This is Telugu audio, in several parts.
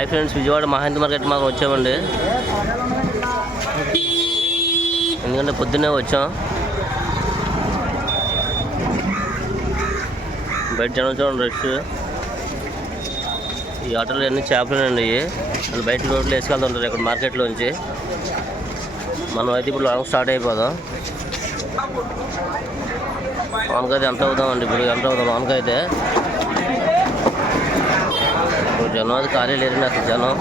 Hi friends Vijayawada Mahendra market మాకు వచ్చామండి. ఎందుకంటే పొద్దున్నే వచ్చాం. బయట జనం చూడండి రష్ ఈ ఆటోలు అన్ని చేపలేనండి ఇవి. వాళ్ళు బయట రోడ్లు వేసుకెళ్తుంటారు ఇక్కడ మార్కెట్లోంచి. మనం అయితే ఇప్పుడు లాంగ్ స్టార్ట్ అయిపోదాం. లోన్కి ఎంత అవుదామండి? ఇప్పుడు ఎంత అవుదాం? లోన్కి అయితే ఇప్పుడు జనం అది ఖాళీ లేరు అసలు జనం.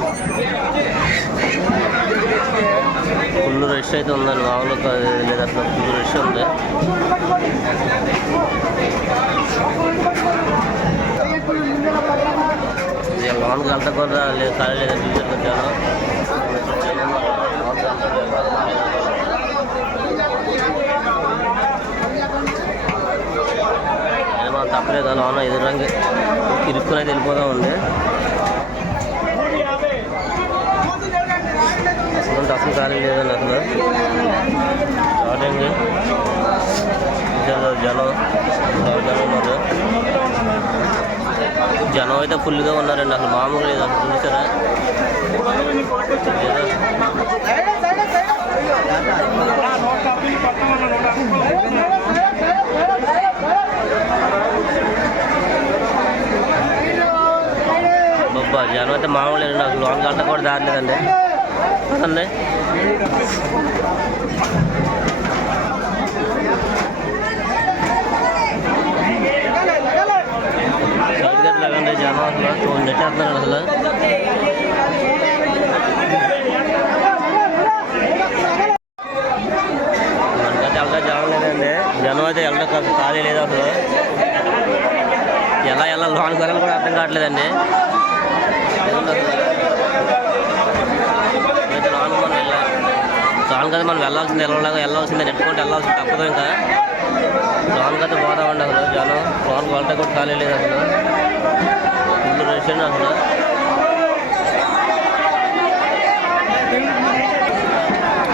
ఫుల్ రష్ అయితే ఉందండి మామూలుగా లేదు అట్లా ఫుల్ రష్ ఉంది. ఇది లోన్కి కూడా లేదు ఖాళీ లేదండి టీచర్కి జనం. జనం తప్పలేదు అలా ఎదురంగా ఇరుక్కుని వెళ్ళిపోదామండి అసలు అసలు ఖాళీ లేదండి అసలు స్టార్టింగ్ జనం జనం జనం ఉన్నారు జనం అయితే ఫుల్గా ఉన్నారండి అసలు మామూలు లేదు అసలు చూసారా? బొబ్బా బాబా జనం అయితే మామూలు లేదు నాకు లాంగ్ అంతా కూడా దారి పదండి సైడ్ జనం అసలు చూడండి నెట్టేస్తున్నారు అసలు. మనకైతే వెళ్ళడం జనం లేదండి. జనం అయితే వెళ్ళడం కాస్త ఖాళీ లేదు అసలు. ఎలా ఎలా లోన్ కూడా అర్థం కావట్లేదండి అయితే లోన్ మనం వెళ్ళాలి దాని కదా మనం వెళ్ళాల్సింది వెళ్ళలాగా వెళ్ళాల్సిందే. నెట్టుకుంటూ వెళ్ళాల్సింది తప్పదు ఇంకా. లోన్ కదా పోదామండి అసలు జనం. లోన్ వాళ్ళతో కూడా ఖాళీ లేదు అసలు. ఫుల్ రష్ అండి అసలు.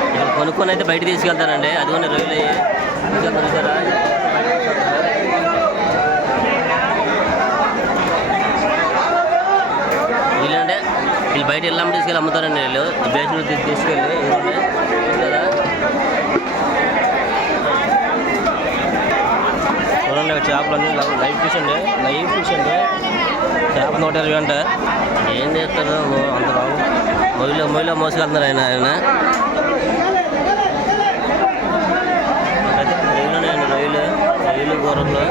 ఇక్కడ కొనుక్కొని అయితే బయట తీసుకెళ్తానండి. అదిగోండి రొయ్యలు అయ్యి. చూసారా? వీళ్ళంటే? వీళ్ళు బయట వెళ్ళాము తీసుకెళ్ళి అమ్ముతారండి వీళ్ళు. బేసిన తీసుకెళ్ళి ఇదిగోండి. చూసారా చూడండి చేపలు అన్ని లైవ్- ఫిష్ అండి లైవ్ ఫిష్ అండి చేప నూట ఇరవై అంట. ఏం చేస్తారు? ఓ అంత రావు మోసుకెళ్తున్నారు ఆయన ఆయన. అయితే అండి రొయ్యలు రొయ్యలు కూరలు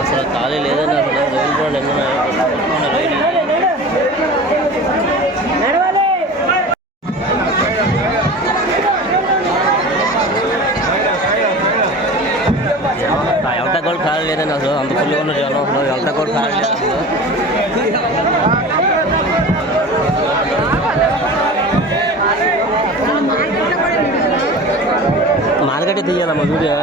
అసలు ఖాళీ లేదండి అసలు రొయ్యలు కూడా ఎన్నున్నాయి ఉన్నాయి పట్టుకున్న రొయ్యలు వెళ్తా కూడా ఖాళీ లేదండి అసలు అంత ఫుల్గా ఉన్న జనం అసలు వెళ్తా కూడా ఖాళీ లేదు అసలు మార్కెట్ తీయాలమ్మా వీడియో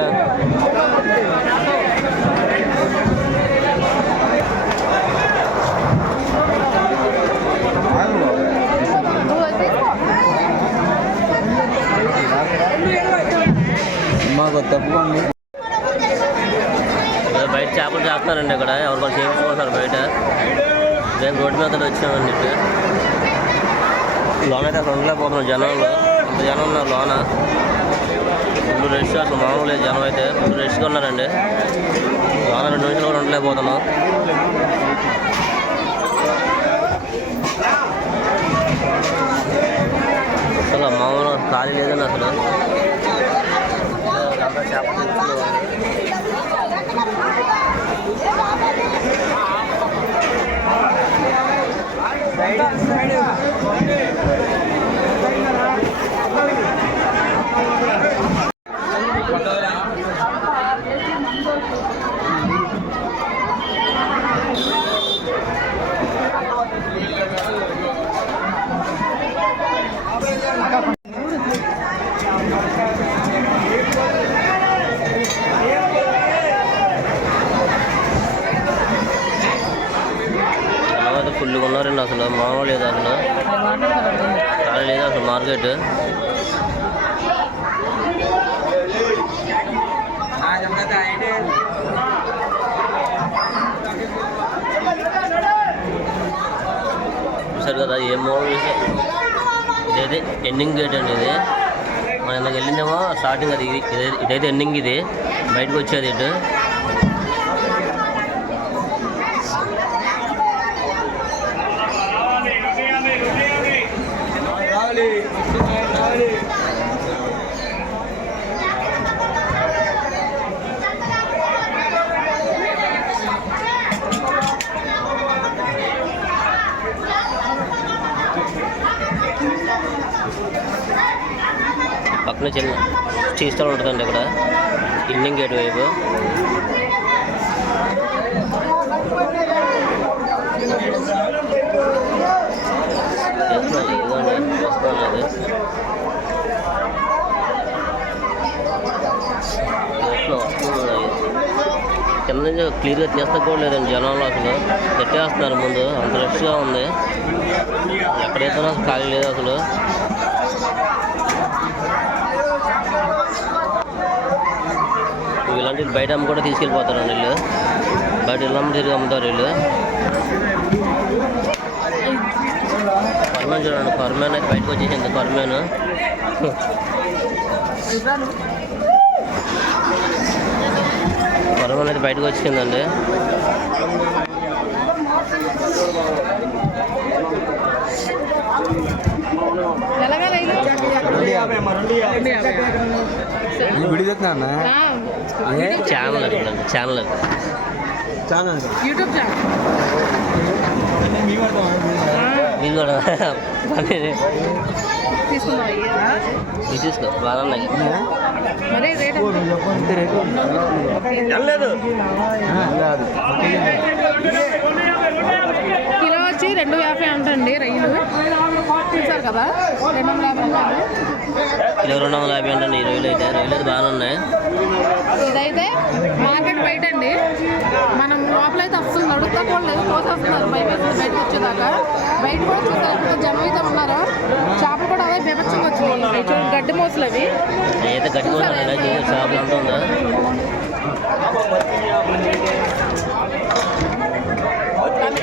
మాకు తప్పుకోండి ఇక్కడ బయట చేపలు చేస్తున్నారండి ఇక్కడ ఎవరికొని చేయించుకుంటున్నారు బయట మేము రోడ్డు మీద వచ్చామండి ఇటు లోన అయితే అసలు ఉండలేకపోతున్నాం జనంలో అంత జనం ఉన్నారు లోన ఫుల్ రష్ అసలు మామూలు లేదు జనం అయితే. ఫుల్ రష్గా ఉన్నారండి చాలా రెండు నిమిషాలు కూడా ఉండలేకపోతున్నాం. అసలు మామూలు ఖాళీ లేదండి అసలు. చేపలు అసలు మామూలు లేదు అసలు? ఖాళీ లేదు అసలు మార్కెట్? సరే కదా ఏం మోడల్ ఇదైతే ఎండింగ్ గేట్ అండి ఇది. మనం ఇందాక వెళ్ళిందేమో స్టార్టింగ్ అది ఇదైతే ఎండింగ్ ఇది. బయటకు వచ్చేది ఇటు. టీ ఉంటుందండి ఇక్కడ. ఎండింగ్ గేట్ వైపు. కింద నుంచి క్లియర్గా తీస్తా కూడా లేదండి జనంలో అసలు. పెట్టేస్తున్నారు ముందు. అంత రష్గా ఉంది. ఎక్కడైతే ఖాళీ లేదు అసలు. ఇలాంటివి బయట అమ్మ కూడా తీసుకెళ్ళిపోతారండి వీళ్ళు. బయట ఇళ్ళమ్మ తిరిగి అమ్ముతారు వీళ్ళు. కొరమేన్ చూడండి కొరమేన్ అయితే బయటకు వచ్చేసింది కొరమేన్. కొరమేన్ అయితే బయటకు వచ్చిందండి. విడిదిస్తున్నా channel channel channel YouTube channel మీరు కూడా పని తీసుకున్నావు వచ్చి రెండు యాభై ఉంటుంది రైలు. చూసారు కదా రెండు వందల యాభై కిలో రెండు వందల యాభై ఉంటుంది ఈ రొయ్యలు అయితే. రొయ్యలు అయితే బాగానే ఉన్నాయి. ఇదైతే మార్కెట్ బయట అండి. మనం లోపలైతే అస్సలు నడుస్తా కూడా లేదు కోసేస్తున్నారు. భయపడుతుంది బయటకు వచ్చేదాకా. బయట కూడా చూసారు ఎంత జనం అయితే ఉన్నారు? చేపలు కూడా అదే బెపచ్చంగా వచ్చినాయి. గడ్డి మోసలు అవి. అయితే గట్టిపోతానండి షాపులు అంతా ఉందా దాని గడ్డి మోసలు. ఆ, కేజీ. పెద్దవి చూసేయండి చిన్నవి.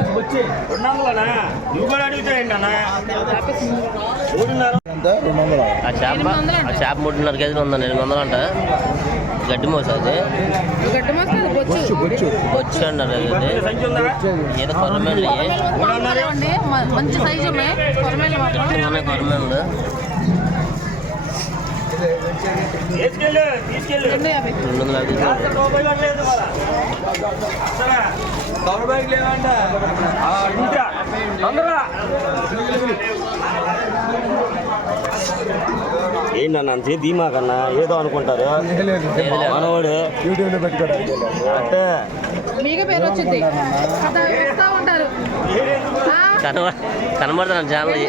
నువ్వు కూడా ఆ చేప ఆ చేప మూడున్నర కేజీలు ఉందండి ఎనిమిది వందలు అంట గడ్డి మోస అది బొచ్చు బొచ్చు. వచ్చి అన్నారు అది ఏదో కొరమేళ్ళు మంచి సైజు ఉన్నాయి. కొరమేళ్ళు తీసుకెళ్ళు తీసుకెళ్ళు రెండు యాభై రెండు వందల యాభై తీసుకున్నారు. రూపాయి కూడా లేదు మళ్ళా. సరే కవర్ బ్యాగ్ ఏంటన్నా అంతే ధీమా కన్నా? ఏదో అనుకుంటారు. మనవాడు. యూట్యూబ్లో పెట్టుకోవడానికి అంటే మీకే పేరు వచ్చింది. కదా ఇస్తా ఉంటారు. ఆ, కనబ కనబడుతున్నాను ఛానల్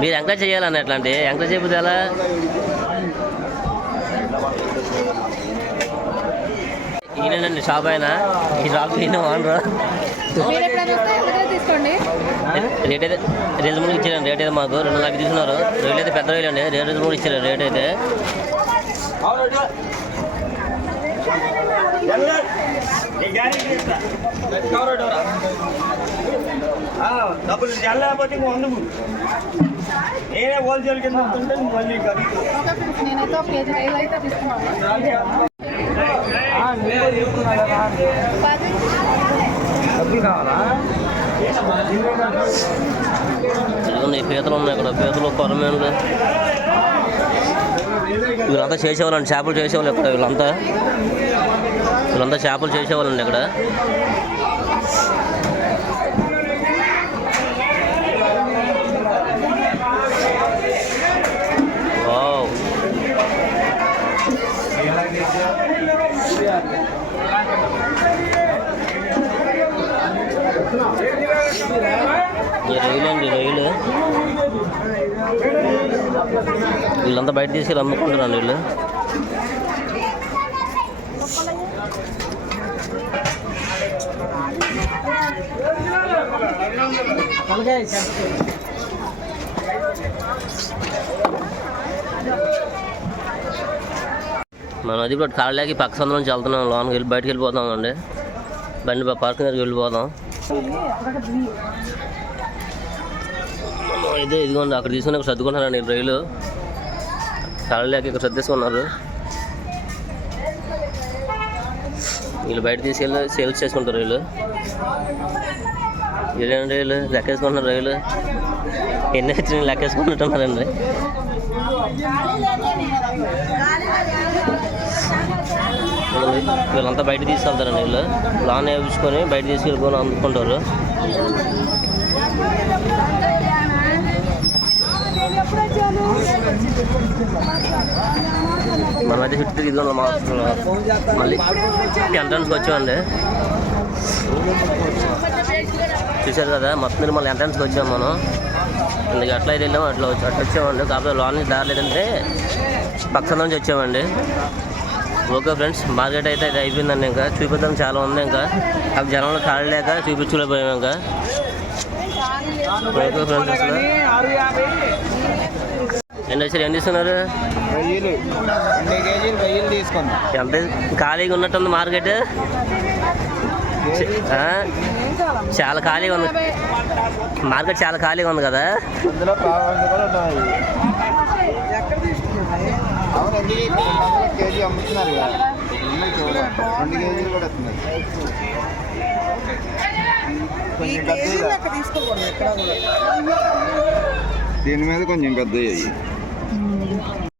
మీరు ఎంకరేజ్ చేయాలన్న ఎట్లాంటి? ఎంకరేజ్ చేయకపోతే ఎలా? ఈయనండి షాప్ ఆయన. ఈ షాప్ ఈయన రేట్ అయితే రీజనబుల్ ఇచ్చారండి రేట్ అయితే మాకు. రెండు లక్షలు తీసుకున్నారు. రొయ్యలు అయితే పెద్ద రొయ్యలు అండి. రేట్ రీజనబుల్ ఇచ్చారు. రేట్ అయితే. డబ్బులు వెళ్ళకపోతే ఇంకో అందుకు నేనే హోల్సేల్ కింద నువ్వు మళ్ళీ డబ్బులు కావాలా? పీతలు ఉన్నాయి ఇక్కడ పీతలు కొరమేనులు వీళ్ళంతా చేసేవాళ్ళండి చేపలు చేసేవాళ్ళు ఇక్కడ వీళ్ళంతా. వీళ్ళంతా చేపలు చేసేవాళ్ళండి ఇక్కడ. వావ్. ఈ రొయ్యలు అండి రొయ్యలు వీళ్ళంతా బయట తీసుకెళ్ళి అమ్ముకుంటున్నాను వీళ్ళు. మనం అది ఇప్పుడు కాళ్ళకి పక్క సందులో నుంచి వెళ్తున్నాం. లోనికి వెళ్ళి బయటకు వెళ్ళిపోతాం అండి. బండి పార్కింగ్ దగ్గరికి వెళ్ళిపోదాం. మనం ఇదే ఇదిగోండి అక్కడ తీసుకుని ఇక్కడ సర్దుకుంటున్నారండి రైలు. కాళ్ళకి ఇక్కడ సర్దేసుకున్నారు. వీళ్ళు బయట తీసుకెళ్ళి సేల్స్ చేసుకుంటారు వీళ్ళు. వీళ్ళేంటి రైలు లెక్కేసుకుంటున్నారు రైలు ఎన్ని వచ్చిన లెక్కేసుకుంటున్నారండి వీళ్ళంతా బయట తీసుకెళ్తారండి వీళ్ళు. లాన్ వేయించుకొని బయట తీసుకెళ్ళిపోయి అందుకుంటారు మనం అయితే చుట్టూ తిరిగి మా మళ్ళీ ఎంట్రన్స్కి వచ్చామండి చూశారు కదా మొత్తం మీరు మళ్ళీ ఎంట్రన్స్కి వచ్చాము మనం. ఇందుకు అట్లా అయితే వెళ్ళాము అట్లా వచ్చి అట్లా వచ్చామండి. కాకపోతే లోన్ నుంచి దారి లేదంటే పక్కన నుంచి వచ్చామండి. ఓకే ఫ్రెండ్స్ మార్కెట్ అయితే అది అయిపోయిందండి ఇంకా. చూపిద్దాం చాలా ఉంది ఇంకా. అవి జనంలో ఖాళీ లేక చూపించలేకపోయాము ఇంకా. ఓకే ఫ్రెండ్స్ ఎన్ని వచ్చారు ఏం తీసుకున్నారు? రెండు కేజీలు? తీసుకుందాం ఎంత? ఖాళీగా ఉన్నట్టుంది మార్కెట్. ఆ? చాలా ఖాళీగా ఉంది. మార్కెట్ చాలా ఖాళీగా ఉంది కదా? కేజీ అమ్ముతున్నారు రెండు కేజీలు కూడా వస్తున్నాయి. దీని మీద కొంచెం అయ్యి. Thank you.